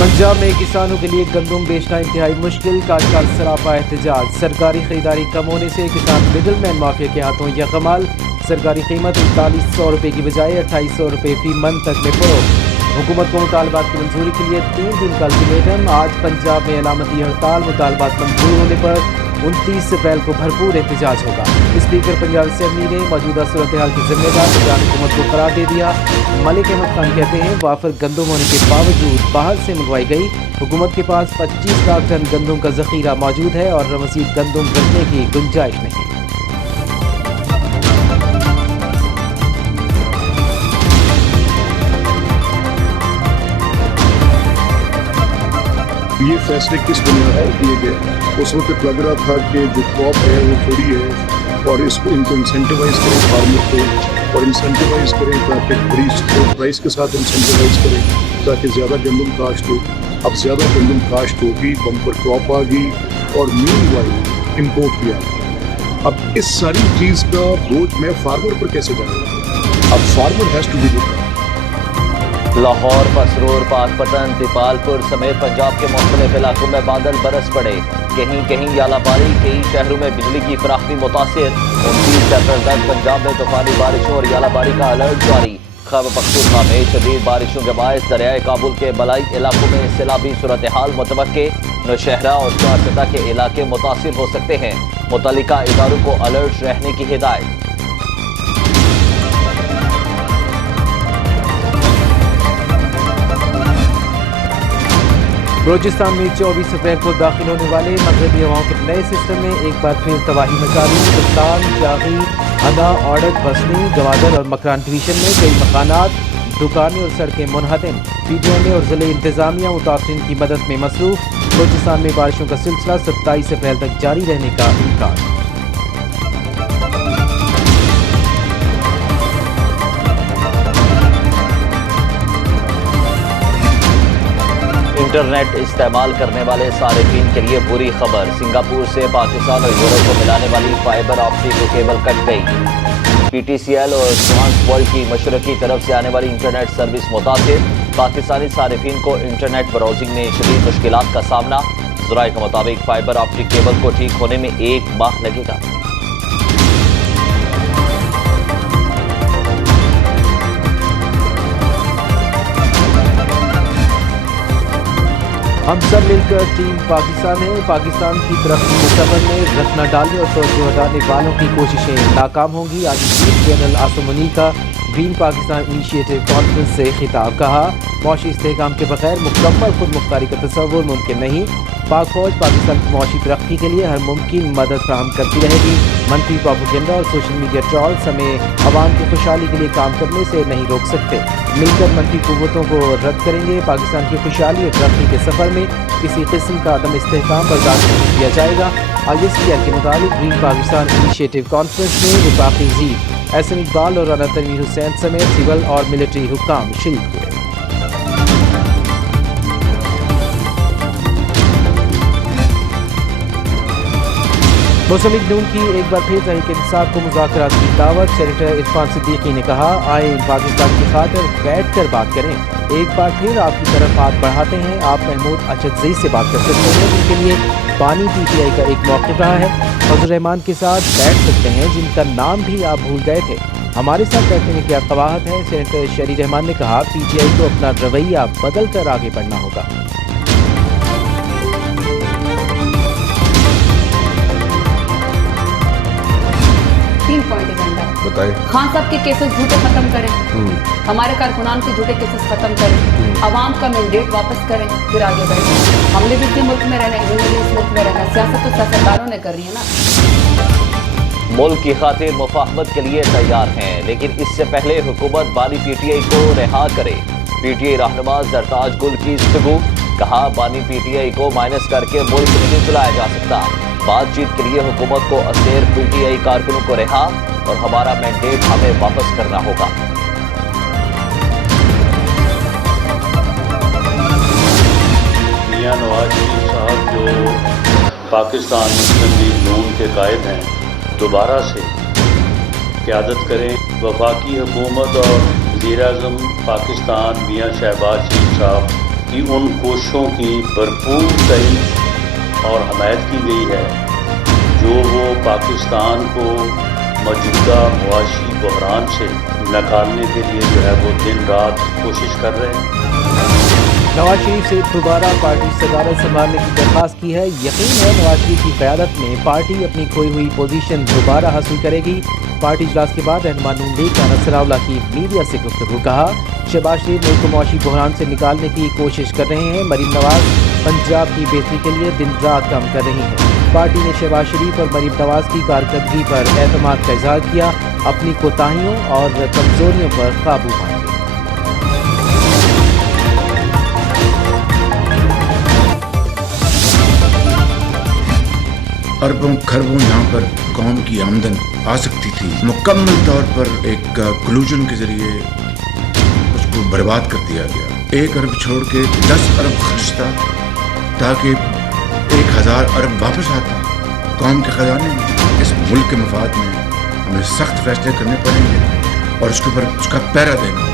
पंजाब में किसानों के लिए गंदम बेचना इंतहाई मुश्किल, काश्तकार सरापा एहतजाज। सरकारी खरीदारी कम होने से किसान मिडल मैन माफिया के हाथों यकमाल। सरकारी कीमत 3900 रुपये की बजाय 2800 रुपये फी मन तक में फरोख्त। हुकूमत को मुतालबात की मंजूरी के लिए 3 दिन का अल्टीमेटम। आज पंजाब में अलामती हड़ताल, मुतालबात मंजूर होने पर 29 अप्रैल को भरपूर एहतजाज होगा। स्पीकर पंजाब असेंबली ने मौजूदा सूरत हाल की जिम्मेदार पंजाब हुकूमत को करार दे दिया। मलिक अहमद खान कहते हैं वाफर गंदम होने के बावजूद बाहर से मंगवाई गई। हुकूमत के पास 25 लाख टन गंदम का जखीरा मौजूद है और मज़ीद गंदम रखने की गुंजाइश नहीं। ये फैसले किस बुनियाद पर किए गए? उस वक्त लग रहा था कि जो क्रॉप है वो थोड़ी है और इनको इंसेंटिवाइज करें फार्मर को, और इंसेंटिवाइज करें ताकि बड़ी प्राइस के साथ इंसेंटिवाइज करें ताकि ज़्यादा गंदम काश्त हो। अब ज़्यादा गंदम काश्त होगी, बम्पर क्रॉप आ गई और मीनवाइल इम्पोर्ट भी आ गया। अब इस सारी चीज़ का बोझ मैं फार्मर पर कैसे डालूँ? अब farmer has to be good. Lahore, Pasrur, Pakpattan, Dipalpur समेत पंजाब के मुख्तलिफ इलाकों में बादल बरस पड़े। कहीं कहीं यालाबारी, कई शहरों में बिजली की फराहमी मुतासिर। 29 अप्रैल तक पंजाब में तूफानी बारिशों और यालाबारी का अलर्ट जारी। खैबर पख्तूनख्वा में शदीद बारिशों के बायस दरियाए काबुल के बलाई इलाकों में सैलाबी सूरत हाल मुतवक्के। नौशहरा और चारसदा के इलाके मुतासिर हो सकते हैं। मुतल्लिका इदारों को अलर्ट रहने की हिदायत। बलूचिस्तान में 24 अप्रैल को दाखिल होने वाले मगरबी हवाओं के नए सिस्टम में एक बार फिर तबाही मचा दी। सुल्तान, जागी, हना, औड़क, बसनी, गवादर और मकरान डिवीजन में कई मकानात, दुकानें और सड़कें मुनहदम। PTM और ज़िले इंतजामिया मुतासरीन की मदद में मसरूफ। बलूचिस्तान में बारिशों का सिलसिला 27 अप्रैल तक जारी रहने का इम्कान। इंटरनेट इस्तेमाल करने वाले सारिफिन के लिए बुरी खबर। सिंगापुर से पाकिस्तान और यूरोप को मिलाने वाली फाइबर ऑप्टिक केबल कट गई। PTCL और ट्रांसवर्ल्ड की मशरकी तरफ से आने वाली इंटरनेट सर्विस मुतासिर। पाकिस्तानी सारिफिन को इंटरनेट ब्राउजिंग में शदीद मुश्किलात का सामना। ज़राए के मुताबिक फाइबर ऑप्टिक केबल को ठीक होने में 1 माह लगेगा। हम सब मिलकर टीम पाकिस्तान है। पाकिस्तान की तरक्की के सफर में रखना डालने और तवज्जो हटाने वालों की कोशिशें नाकाम होंगी। आज चीफ जनरल आसिम मुनीर का ग्रीन पाकिस्तान इनिशिएटिव कॉन्फ्रेंस से खिताब। कहा मौशी इस्तेहकाम के बगैर मुकम्मल खुद मुख्तारी का तस्वुर मुमकिन नहीं। पाक फौज पाकिस्तान की मौशी तरक्की के लिए हर मुमकिन मदद फराहम करती रहेगी। मनफी प्रोपेगेंडा और सोशल मीडिया ट्रॉल्स हमें अवाम की खुशहाली के लिए काम करने से नहीं रोक सकते। मिलकर मनफी कुव्वतों को रद्द करेंगे। पाकिस्तान की खुशहाली और तरक्की के सफ़र में किसी किस्म का अदम इस्तेहकाम बर्दाश्त नहीं किया जाएगा। ISPR के मुताबिक ग्रीन पाकिस्तान इनिशिएटिव कॉन्फ्रेंस में वफाकी वज़ीर एहसन इकबाल और राना तनवीर हुसैन समेत सिविल और मिलिट्री हुक्काम शरीक हुए। मुस्लिम लीग नून की एक बार फिर तहरीक इंसाफ को मुज़ाकरात की दावत। सेनेटर इरफान सिद्दीकी ने कहा आए पाकिस्तान की खातिर बैठ कर बात करें। एक बार फिर आपकी तरफ हाथ बढ़ाते हैं। आप महमूद अचकज़ई से बात कर सकते हैं जिनके लिए बानी PTI का एक मौक़िफ़ रहा है। फजल रहमान के साथ बैठ सकते हैं जिनका नाम भी आप भूल गए थे। हमारे साथ बैठने में क्या क़बाहत है। सेनेटर शरी रहमान ने कहा PTI को अपना रवैया बदल कर आगे बढ़ना होगा। बताइए। खान साहब के केसेस झूठे खत्म करें, हमारे कारकुनान के झूठे केसेस खत्म करें, अवाम का मैंडेट वापस करें, फिर आगे बढ़ें। हमने भी इसी मुल्क में रहना है, इन्होंने भी इस मुल्क में रहना है। सियासत तो सियासतदारों ने करनी है ना। मुल्क की खातिर मुफाहमत के लिए तैयार हैं, लेकिन इससे पहले हुकूमत बानी PTI को रिहा करे। PTI रहनुमा जरताज गुल की इस्तगू। कहा बानी PTI को माइनस करके मुल्क नहीं चलाया जा सकता। बातचीत के लिए हुकूमत को असेर PTI कारकुनों को रिहा और हमारा मैंडेट हमें वापस करना होगा। मियां नवाज शरीफ साहब जो पाकिस्तान मुस्लिम लीग नून के कायद हैं, दोबारा से क़यादत करें। वफाकी हुकूमत और वज़ीर-ए-आज़म पाकिस्तान मियां शहबाज शरीफ साहब कि उन कोशिशों की भरपूर तईद और हमायत की गई है जो वो पाकिस्तान को मौजूदा मुआशी बहरान से निकालने के लिए जो है वो दिन रात कोशिश कर रहे हैं। नवाज शरीफ से दोबारा पार्टी सदारत संभालने की दरख्वास्त की है। यकीन है नवाज शरीफ की क़यादत में पार्टी अपनी खोई हुई पोजीशन दोबारा हासिल करेगी। पार्टी इजलास के बाद रहनुमा नून लीग का नसराउल्ला की मीडिया से गुफ्तगू। कहा, शहबाज शरीफ मुल्क को मुआशी बहरान से निकालने की कोशिश कर रहे हैं। मरीम नवाज पंजाब की बेहतरी के लिए दिन रात काम कर रही हैं। पार्टी ने शहबाज शरीफ और मरीम नवाज की कारकर्दगी पर एतमाद का इजहार किया। अपनी कोताहियों और कमजोरियों पर काबू पाएंगे। अरबों खरबों यहाँ पर कौम की आमदन आ सकती थी, मुकम्मल तौर पर एक कलूजन के जरिए उसको बर्बाद कर दिया गया। 1 अरब छोड़ के 10 अरब खर्च था ताकि 1000 अरब वापस आता कौम के खजाने में। इस मुल्क के मफाद में हमें सख्त फैसले करने पड़ेंगे और उसके ऊपर उसका पहरा देना।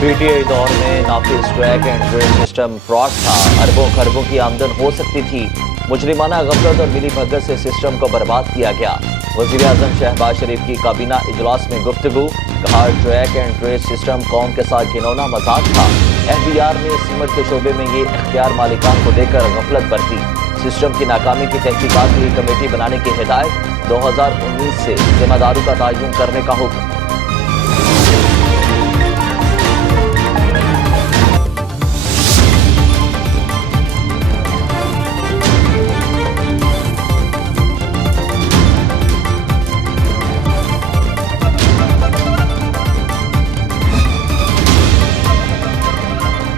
पीटीआई दौर में नाफिज track and trace system fraud था। अरबों खरबों की आमदन हो सकती थी। मुजरिमाना गफलत और मिली भगत से सिस्टम को बर्बाद किया गया। वज़ीर आज़म शहबाज शरीफ की काबीना इजलास में गुफ्तगू। कहा, ट्रैक एंड ट्रेस सिस्टम कौम के साथ घिनौना मजाक था। FBR ने सीमेंट के शोबे में ये इख्तियार मालिकान को देकर गफलत बरती। सिस्टम की नाकामी की तहकीकात के लिए कमेटी बनाने की हिदायत। 2019 से जिम्मेदारों का तयन करने का हुक्म।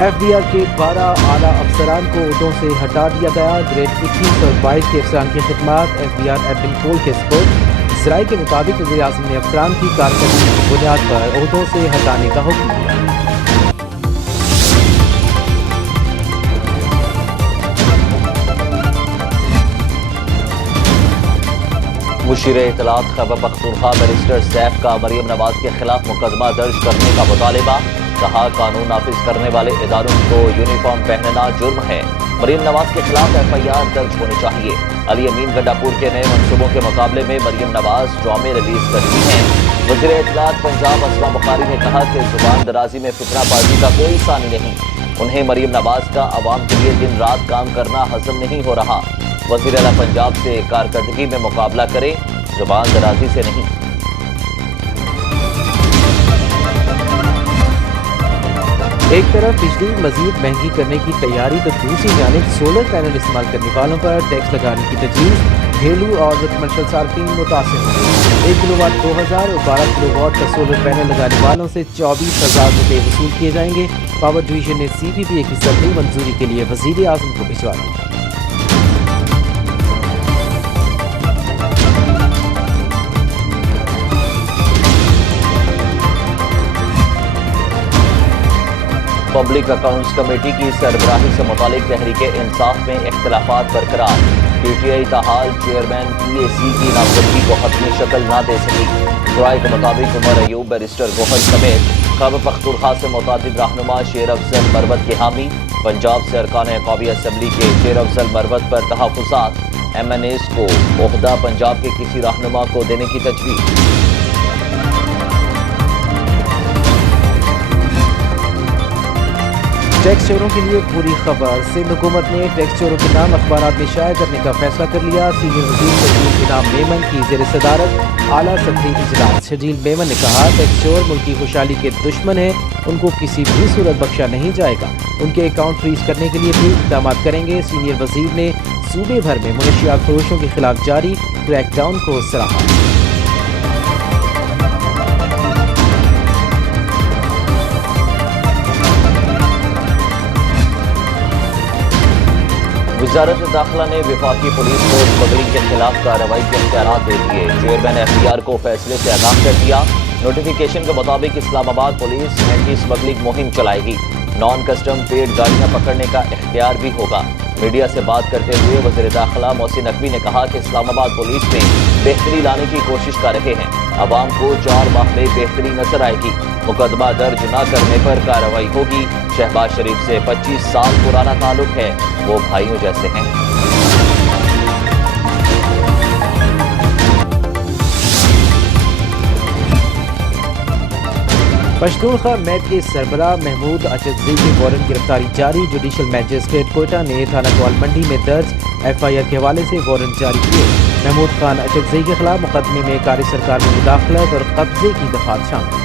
FBR के 12 आला अफसरान को ओहदों से हटा दिया गया। ग्रेड 21 और 22 के अफसरान की खिदमत FBR एडमिन पोल के स्पोर्ट। ज़राए के मुताबिक वज़ीर आज़म ने अफसरान की कारकर्दगी की बुनियाद पर ओहदों से हटाने का हुक्म दिया। मुशीर इत्तलात खैबर पख्तूनख्वा बैरिस्टर सैफ का मरीम नवाज के खिलाफ मुकदमा दर्ज करने का मुतालिबा। कहा, कानून नाफिज करने वाले इदारों को यूनिफॉर्म पहनना जुर्म है। मरीम नवाज के खिलाफ FIR दर्ज होनी चाहिए। अली अमीन गंडापुर के नए मंसूबों के मुकाबले में मरीम नवाज ड्रामे रिलीज करती हैं। वज़ीर इत्तलात पंजाब असमा बुखारी ने कहा कि जुबान दराजी में फितना पार्टी का कोई सानी नहीं। उन्हें मरीम नवाज का आवाम के लिए दिन रात काम करना हजम नहीं हो रहा। वज़ीर आला पंजाब से कारकर्दगी में मुकाबला करें, जुबान दराजी से नहीं। एक तरफ बिजली मजीद महंगी करने की तैयारी तो दूसरी जानिब सोलर पैनल इस्तेमाल करने वालों पर टैक्स लगाने की तजवीज़। घरेलू और कमर्शल सार्फिन मुतासिर होंगे। 1 किलोवाट 2000 और 12 किलोवाट का सोलर पैनल लगाने वालों से 24,000 रुपये वसूल किए जाएंगे। पावर डिवीजन ने CPPA की ज़रूरी मंजूरी के लिए वज़ीर आज़म को भिजवा दी। पब्लिक अकाउंट्स कमेटी की सरबराही से मुतालिक तहरीक इंसाफ में इख्तिलाफात बरकरार। PTI ताहाल चेयरमैन PAC की नामजदगी को हतमी शक्ल ना दे सकी। ज़राए के मुताबिक उमर अयूब बैरिस्टर गोहर समेत खैबर पख्तूनख्वा से मुतादिद रहनुमा शेर अफजल मरवत के हामी। पंजाब से अरकान कौमी असम्बली के शेर अफजल मरवत पर तहफ़्फ़ुज़ात। MNAs को ओहदा पंजाब के किसी रहनुमा को देने की तजवीज़। टैक्स चोरों के लिए पूरी खबर। सिंध हुकूमत ने टैक्स चोरों के नाम अखबारात में शाया करने का फैसला कर लिया। सीनियर वज़ीर शजील इनाम मेमन की ज़ेर सदारत आला सतही इजलास। शजील मेमन ने कहा, टैक्स चोर मुल्क की खुशहाली के दुश्मन हैं, उनको किसी भी सूरत बख्शा नहीं जाएगा। उनके अकाउंट फ्रीज करने के लिए भी इक़दाम करेंगे। सीनियर वज़ीर ने सूबे भर में मुनशियात फरोशों के खिलाफ जारी क्रैकडाउन को सराहा। वज़ारत दाखिला ने वफाकी पुलिस को स्मगलिंग के खिलाफ कार्रवाई के इख्तियारात दे दिए। चेयरमैन FBR को फैसले से आगाह कर दिया। नोटिफिकेशन के मुताबिक इस्लामाबाद पुलिस एंटी स्मगलिंग मुहिम चलाएगी। नॉन कस्टम पेड गाड़ियां पकड़ने का इख्तियार भी होगा। मीडिया से बात करते हुए वज़ीर दाखिला मोहसिन नकवी ने कहा कि इस्लामाबाद पुलिस में बेहतरी लाने की कोशिश कर रहे हैं। عوام کو 4 ماہ میں بہتری نظر آئے گی. مقدمہ درج نہ کرنے پر کارروائی ہوگی. شہباز شریف سے 25 سال پرانا تعلق ہے, وہ بھائیوں جیسے ہیں. پشتونخوا میپ کے سربراہ محمود اچکزئی کی وارنٹ گرفتاری جاری. جوڈیشل میجسٹریٹ کوئٹہ نے تھانہ کال منڈی میں درج FIR کے حوالے سے وارنٹ جاری کیے. محمود خان اچکزئی کے خلاف مقدمے میں کاری سرکار میں مداخلت اور قبضے کی دفعات شامل.